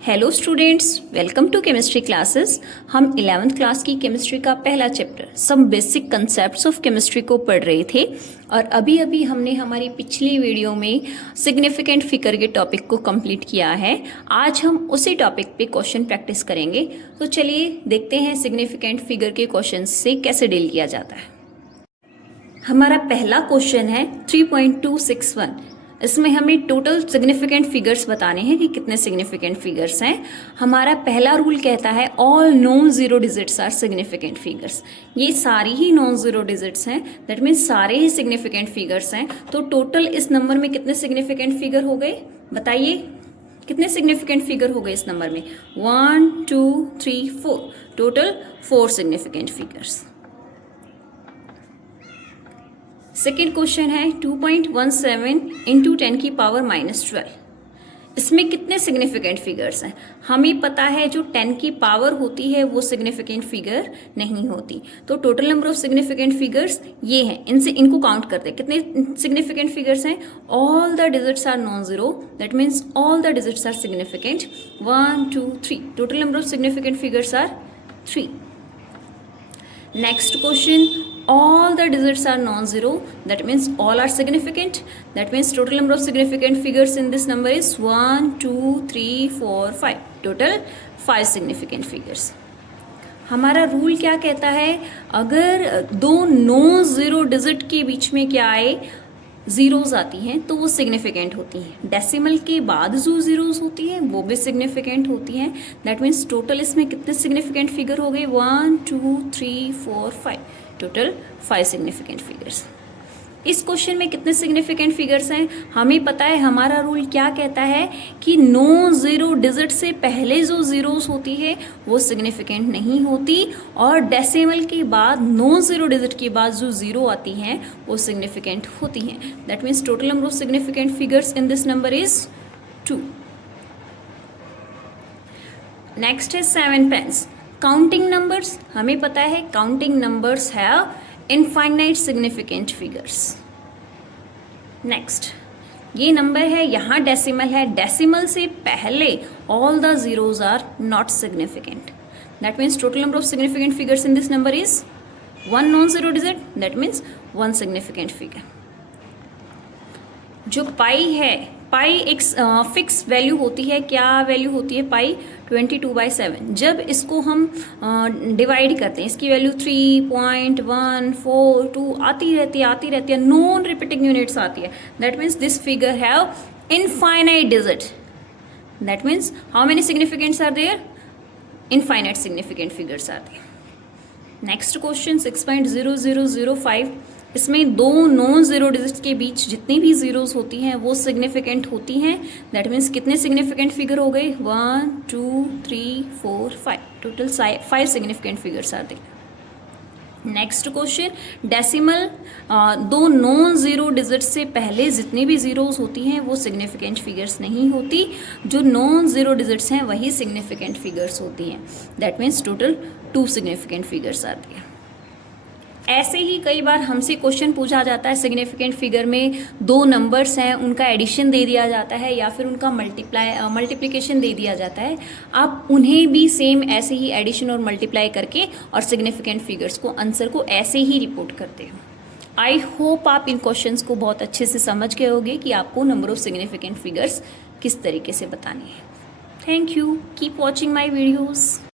Hello students, welcome to chemistry classes. हम 11th class की chemistry का पहला chapter some basic concepts of chemistry को पढ़ रहे थे और अभी अभी हमने हमारी पिछली वीडियो में सिग्निफिकेंट फिगर के टॉपिक को कंप्लीट किया है। आज हम उसी टॉपिक पे क्वेश्चन प्रैक्टिस करेंगे। तो चलिए देखते हैं सिग्निफिकेंट फिगर के क्वेश्चन से कैसे डील किया जाता है। हमारा पहला क्वेश्चन है 3.261। इसमें हमें टोटल सिग्निफिकेंट फिगर्स बताने हैं कि कितने सिग्निफिकेंट फिगर्स हैं। हमारा पहला रूल कहता है all non zero digits are significant figures. ये सारी ही नॉन जीरो डिजिट्स हैं, दैट मीन्स सारे ही सिग्निफिकेंट फिगर्स हैं। तो टोटल इस नंबर में कितने सिग्निफिकेंट फिगर हो गए बताइए, कितने सिग्निफिकेंट फिगर हो गए इस नंबर में? 1 2 3 4, total 4 significant figures. Second question है 2.17 इंटू 10 की पावर -12। इसमें कितने सिग्निफिकेंट फिगर्स हैं? हमें पता है जो 10 की पावर होती है वो सिग्निफिकेंट फिगर नहीं होती। तो total number of significant figures ये हैं, इनको काउंट करते हैं। कितने सिग्निफिकेंट फिगर्स हैं? All the digits are non zero, that means all the digits are significant. 1 2 3, total number of significant figures are 3। Next question, all the digits are non-zero, that means all are significant, that means total number of significant figures in this number is 1 2 3 4 5, total 5 significant figures। हमारा rule क्या कहता है? अगर दो non zero digit के बीच में क्या आए, जीरोज आती हैं तो वो सिग्निफिकेंट होती हैं। डेसिमल के बाद जो जीरोज होती हैं वो भी सिग्निफिकेंट होती हैं। दैट मीन्स टोटल इसमें कितने सिग्निफिकेंट फिगर हो गए? 1 2 3 4 5, टोटल 5 सिग्निफिकेंट फिगर्स। इस क्वेश्चन में कितने सिग्निफिकेंट फिगर्स हैं? हमें पता है हमारा रूल क्या कहता है कि नॉन जीरो डिजिट से पहले जो जीरोस होती है वो सिग्निफिकेंट नहीं होती और डेसिमल के बाद नॉन जीरो डिजिट के बाद जो जीरो आती हैं वो सिग्निफिकेंट होती हैं। That means total number of significant figures in this number is 2। Next है 7 पेंस। काउंटिंग नंबर्स, हमें पता है counting numbers have infinite significant figures. Next ये नंबर है, यहाँ डेसिमल है, डेसिमल से पहले all the zeros are not significant. That means total number of significant figures in this number is 1 non zero digit, that means 1 significant figure. जो pi है, पाई एक fix value होती है। क्या वैल्यू होती है पाई? 22/7। जब इसको हम डिवाइड करते हैं, इसकी वैल्यू 3.142 आती रहती है, नॉन रिपीटिंग यूनिट्स आती है। That means this figure have infinite digit. That means how many significants are there? Infinite significant figures are there. Next question 6.0005। इसमें दो नॉन जीरो डिजिट के बीच जितनी भी जीरोस होती हैं वो सिग्निफिकेंट होती हैं। दैट मीन्स कितने सिग्निफिकेंट फिगर हो गए? 1 2 3 4 5, टोटल 5 सिग्निफिकेंट फिगर्स आते हैं। नेक्स्ट क्वेश्चन, डेसिमल दो नॉन जीरो डिजिट से पहले जितनी भी जीरोस होती हैं वो सिग्निफिकेंट फिगर्स नहीं होती। जो नॉन जीरो डिजिट्स हैं वही सिग्निफिकेंट फिगर्स होती हैं। That means total 2 significant figures आते हैं। ऐसे ही कई बार हमसे क्वेश्चन पूछा जाता है, सिग्निफिकेंट फिगर में दो नंबर्स हैं, उनका एडिशन दे दिया जाता है या फिर उनका मल्टीप्लिकेशन दे दिया जाता है। आप उन्हें भी सेम ऐसे ही एडिशन और मल्टीप्लाई करके और सिग्निफिकेंट फिगर्स को, आंसर को ऐसे ही रिपोर्ट करते हो। आई होप आप इन क्वेश्चंस को बहुत अच्छे से समझ गए होंगे कि आपको नंबर ऑफ सिग्निफिकेंट फिगर्स किस तरीके से बताने हैं। Thank you, keep watching my videos.